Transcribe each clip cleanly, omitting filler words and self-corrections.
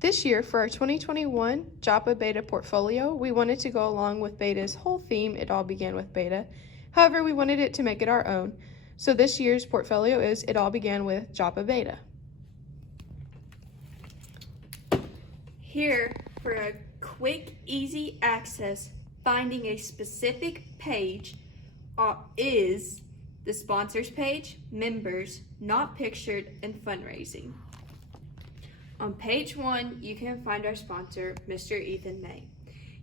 This year, for our 2021 JAPA Beta portfolio, we wanted to go along with Beta's whole theme, It All Began with Beta. However, we wanted it to make it our own. So this year's portfolio is It All Began with JAPA Beta. Here, for a quick, easy access, finding a specific page is the sponsors page, members, not pictured, and fundraising. On page 1, you can find our sponsor, Mr. Ethan May.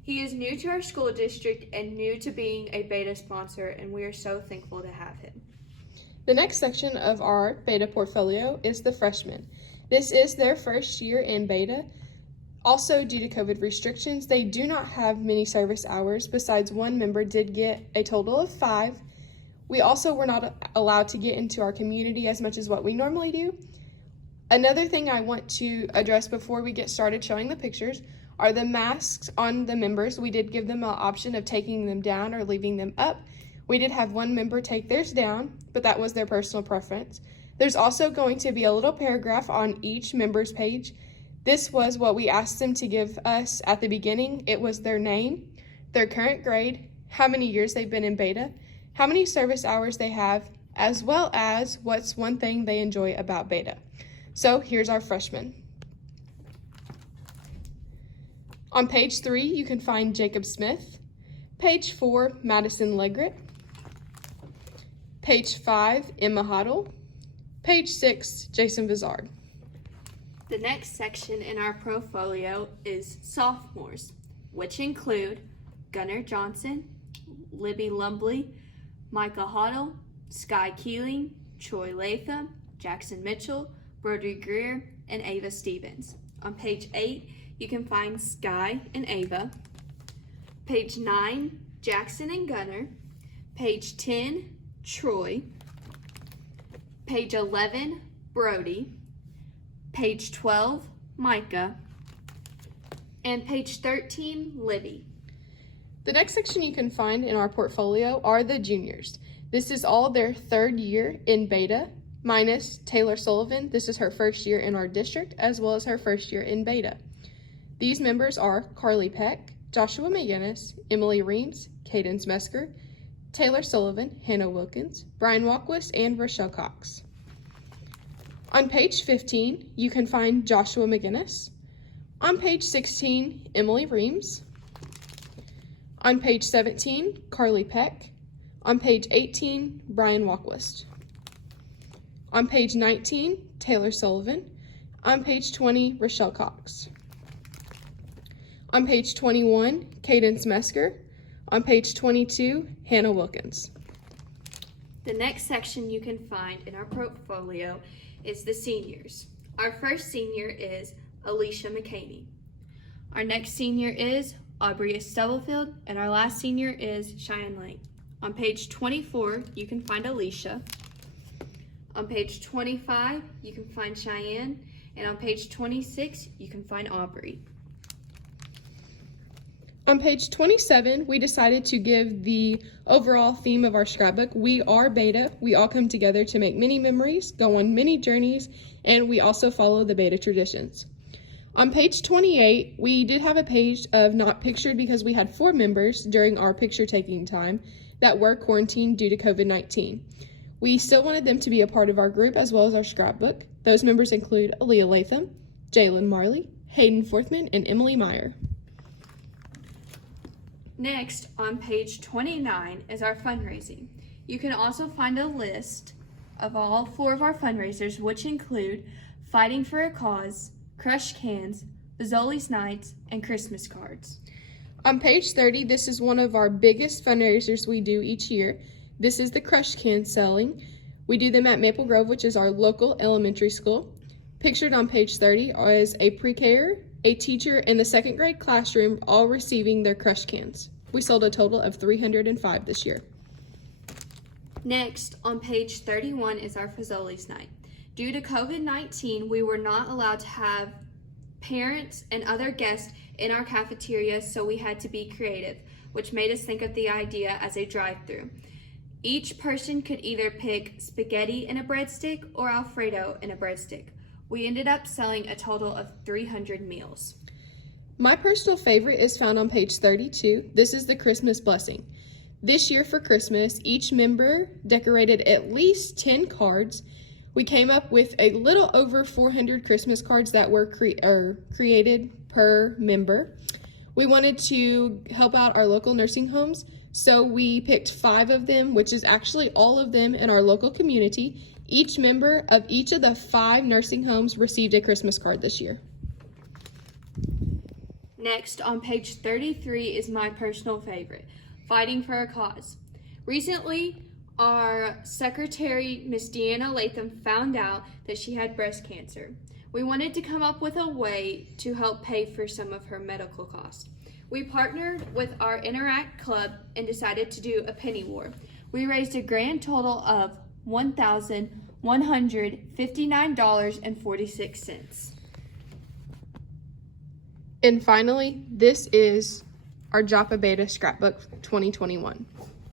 He is new to our school district and new to being a Beta sponsor, and we are so thankful to have him. The next section of our Beta portfolio is the freshmen. This is their first year in Beta. Also, due to COVID restrictions, they do not have many service hours. Besides, one member did get a total of 5. We also were not allowed to get into our community as much as what we normally do. Another thing I want to address before we get started showing the pictures are the masks on the members. We did give them an option of taking them down or leaving them up. We did have one member take theirs down, but that was their personal preference. There's also going to be a little paragraph on each member's page. This was what we asked them to give us at the beginning. It was their name, their current grade, how many years they've been in Beta, how many service hours they have, as well as what's one thing they enjoy about Beta. So here's our freshmen. On page 3, you can find Jacob Smith. Page 4, Madison Leggett. Page 5, Emma Hoddle. Page 6, Jason Vizard. The next section in our portfolio is sophomores, which include Gunnar Johnson, Libby Lumbley, Micah Hoddle, Sky Keeling, Troy Latham, Jackson Mitchell, Brody Greer, and Ava Stevens. On page 8, you can find Sky and Ava. Page 9, Jackson and Gunnar. Page 10, Troy. Page 11, Brody. Page 12, Micah. And page 13, Libby. The next section you can find in our portfolio are the juniors. This is all their third year in Beta, minus Taylor Sullivan. This is her first year in our district, as well as her first year in Beta. These members are Carly Peck, Joshua McGinnis, Emily Reams, Cadence Mesker, Taylor Sullivan, Hannah Wilkins, Brian Walquist, and Rochelle Cox. On page 15, you can find Joshua McGinnis. On page 16, Emily Reams. On page 17, Carly Peck. On page 18, Brian Walquist. On page 19, Taylor Sullivan. On page 20, Rochelle Cox. On page 21, Cadence Mesker. On page 22, Hannah Wilkins. The next section you can find in our portfolio is the seniors. Our first senior is Alicia McCaney. Our next senior is Aubrey Stubblefield, and our last senior is Cheyenne Lang. On page 24, you can find Alicia. On page 25, you can find Cheyenne, and on page 26, you can find Aubrey. On page 27, we decided to give the overall theme of our scrapbook. We are Beta. We all come together to make many memories, go on many journeys, and we also follow the Beta traditions. On page 28, we did have a page of not pictured because we had 4 members during our picture taking time that were quarantined due to COVID-19. We still wanted them to be a part of our group as well as our scrapbook. Those members include Aaliyah Latham, Jalen Marley, Hayden Forthman, and Emily Meyer. Next, on page 29 is our fundraising. You can also find a list of all 4 of our fundraisers, which include Fighting for a Cause, Crushed Cans, Fazoli's Nights, and Christmas cards. On page 30, this is one of our biggest fundraisers we do each year. This is the Crushed Can selling. We do them at Maple Grove, which is our local elementary school. Pictured on page 30 is a pre-K, a teacher, and the 2nd grade classroom all receiving their Crushed Cans. We sold a total of 305 this year. Next, on page 31 is our Fazoli's Night. Due to COVID-19, we were not allowed to have parents and other guests in our cafeteria, so we had to be creative, which made us think of the idea as a drive-through. Each person could either pick spaghetti in a breadstick or Alfredo in a breadstick. We ended up selling a total of 300 meals. My personal favorite is found on page 32. This is the Christmas blessing. This year for Christmas, each member decorated at least 10 cards. We came up with a little over 400 Christmas cards that were created per member. We wanted to help out our local nursing homes, so we picked 5 of them, which is actually all of them in our local community. Each member of each of the 5 nursing homes received a Christmas card this year. Next, on page 33 is my personal favorite, Fighting for a Cause. Recently, our secretary, Miss Deanna Latham, found out that she had breast cancer. We wanted to come up with a way to help pay for some of her medical costs. We partnered with our Interact Club and decided to do a penny war. We raised a grand total of $1,159.46. And finally, this is our Joppa Beta Scrapbook 2021.